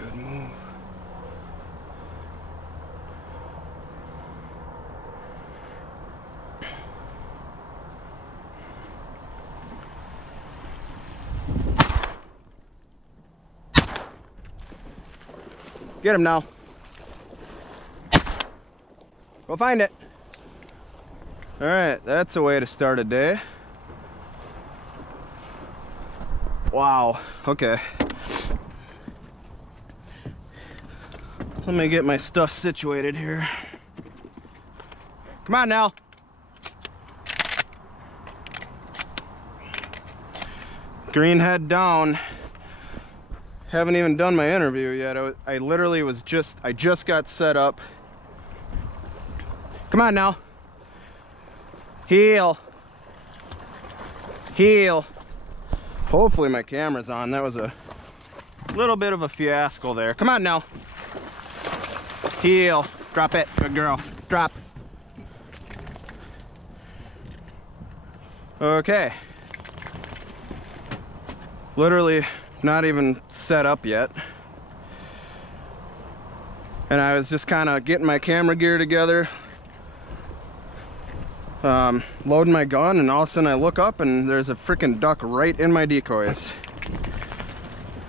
Good move. Get him now. Go find it. All right, that's a way to start a day. Wow, okay. Let me get my stuff situated here. Come on now. Green head down. Haven't even done my interview yet. I literally was I just got set up. Come on now. Heel. Heel. Hopefully my camera's on. That was a little bit of a fiasco there. Come on now. Heel. Drop it. Good girl. Drop. Okay. Literally not even set up yet. And I was just kind of getting my camera gear together. Loading my gun, and all of a sudden I look up and there's a freaking duck right in my decoys.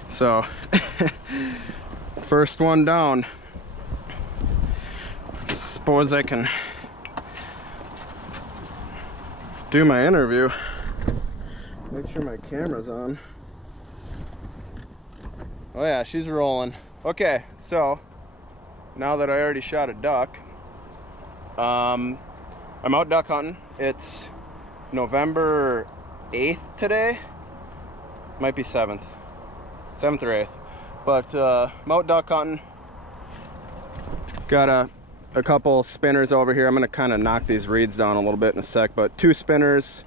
So, first one down. Suppose I can do my interview. Make sure my camera's on. Oh yeah, she's rolling. Okay, so now that I already shot a duck, I'm out duck hunting. It's November 8th today. Might be 7th. 7th or 8th. But I'm out duck hunting. Got a couple spinners over here. I'm gonna kind of knock these reeds down a little bit in a sec, but 2 spinners,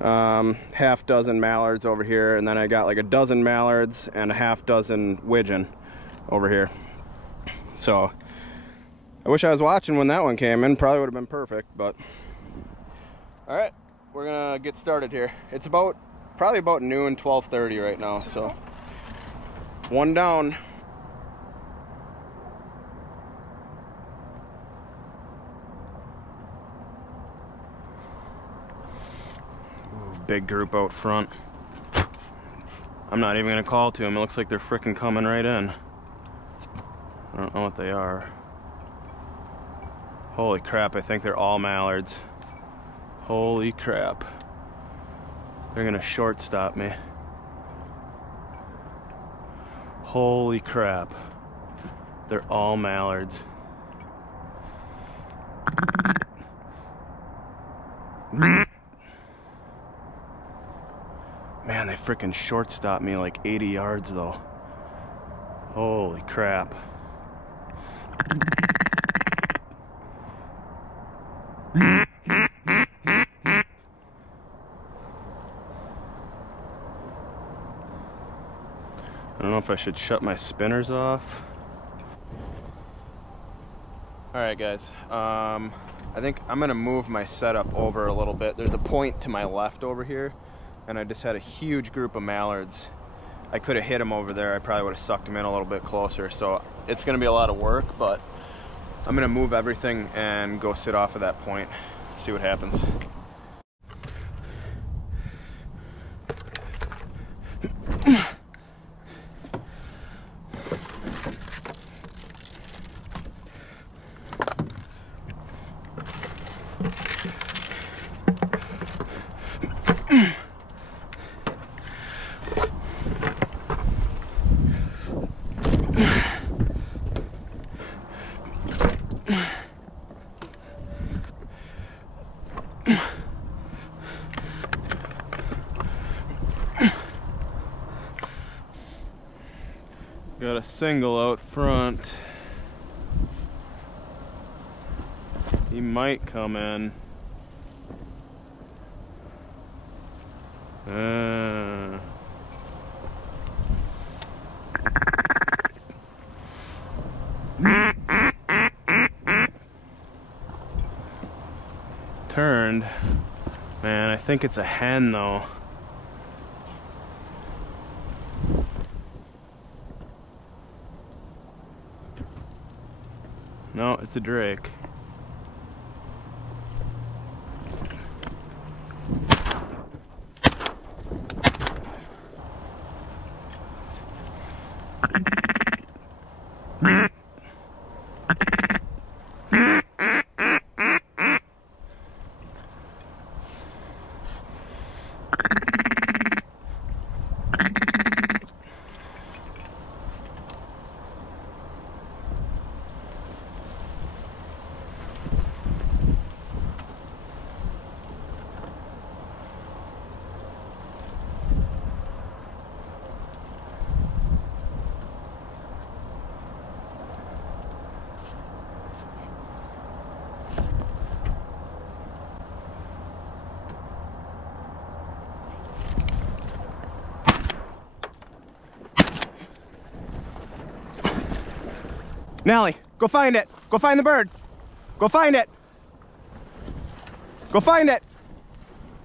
half dozen mallards over here, and then I got like a dozen mallards and a half dozen widgeon over here. So I wish I was watching when that one came in. Probably would have been perfect, but all right, we're gonna get started here. It's probably about noon, 12:30 right now. So one down. Ooh, big group out front. I'm not even gonna call to them. It looks like they're freaking coming right in. I don't know what they are. Holy crap, I think they're all mallards. Holy crap. They're gonna shortstop me. Holy crap. They're all mallards. Man, they freaking shortstop me like 80 yards though. Holy crap. I don't know if I should shut my spinners off. Alright guys, I think I'm gonna move my setup over a little bit. There's a point to my left over here, and I just had a huge group of mallards. I could have hit them over there. I probably would have sucked them in a little bit closer, so it's gonna be a lot of work, but I'm gonna move everything and go sit off of that point, see what happens. Got a single out front. He might come in. Turned. Man, I think it's a hen though. No, it's a drake. Nelly, go find it. Go find the bird. Go find it. Go find it.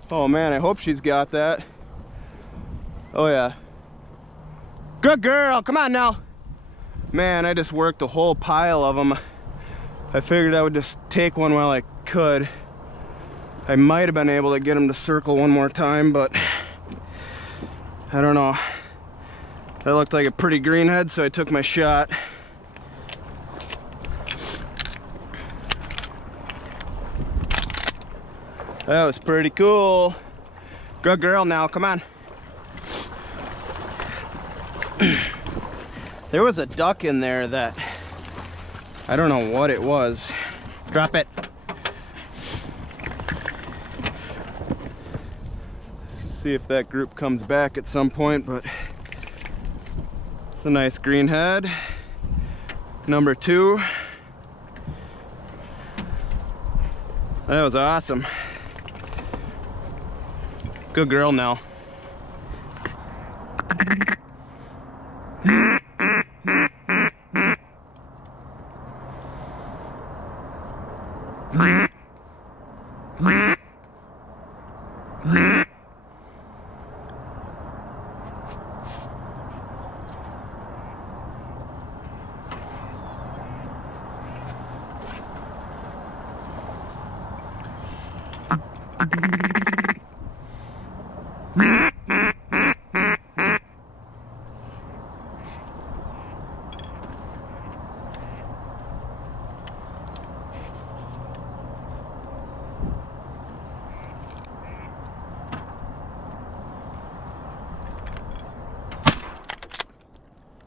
Oh man, I hope she's got that. Oh yeah. Good girl. Come on now. Man, I just worked a whole pile of them. I figured I would just take one while I could. I might have been able to get him to circle one more time, but I don't know. That looked like a pretty greenhead, so I took my shot. That was pretty cool. Good girl now, come on. There was a duck in there that, I don't know what it was. Drop it. See if that group comes back at some point, but it's a nice greenhead. Number 2. That was awesome. Good girl now.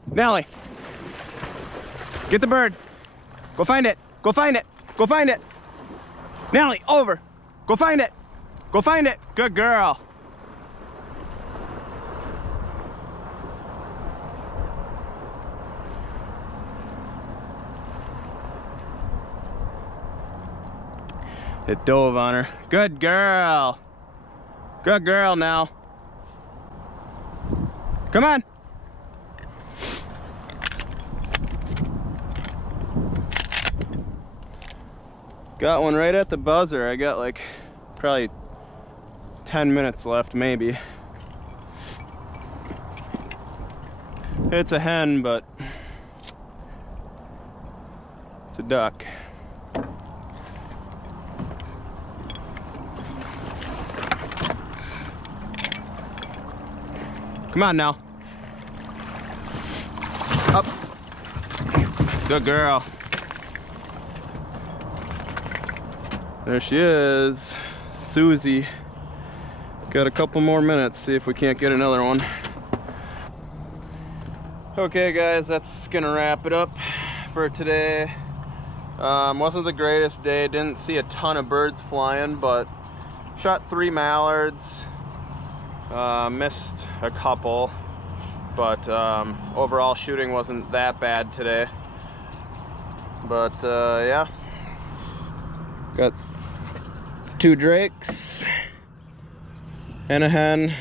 Nelly, get the bird. Go find it. Go find it. Go find it. Nelly, over. Go find it. Go find it. Good girl. It dove on her. Good girl. Good girl now. Come on. Got one right at the buzzer. I got like probably 10 minutes left, maybe. It's a hen, but it's a duck. Come on now. Up. Good girl. There she is, Susie. Got a couple more minutes, see if we can't get another one. Okay guys, that's gonna wrap it up for today. Wasn't the greatest day, didn't see a ton of birds flying, but shot 3 mallards, missed a couple, but overall shooting wasn't that bad today. But yeah, got 2 drakes and a hen.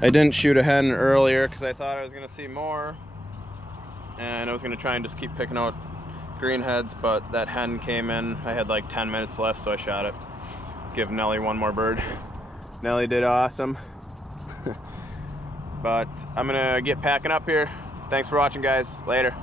I didn't shoot a hen earlier because I thought I was gonna see more, and I was gonna try and just keep picking out greenheads, but that hen came in. I had like 10 minutes left, so I shot it. Give Nelly one more bird. Nelly did awesome. But I'm gonna get packing up here. Thanks for watching, guys. Later.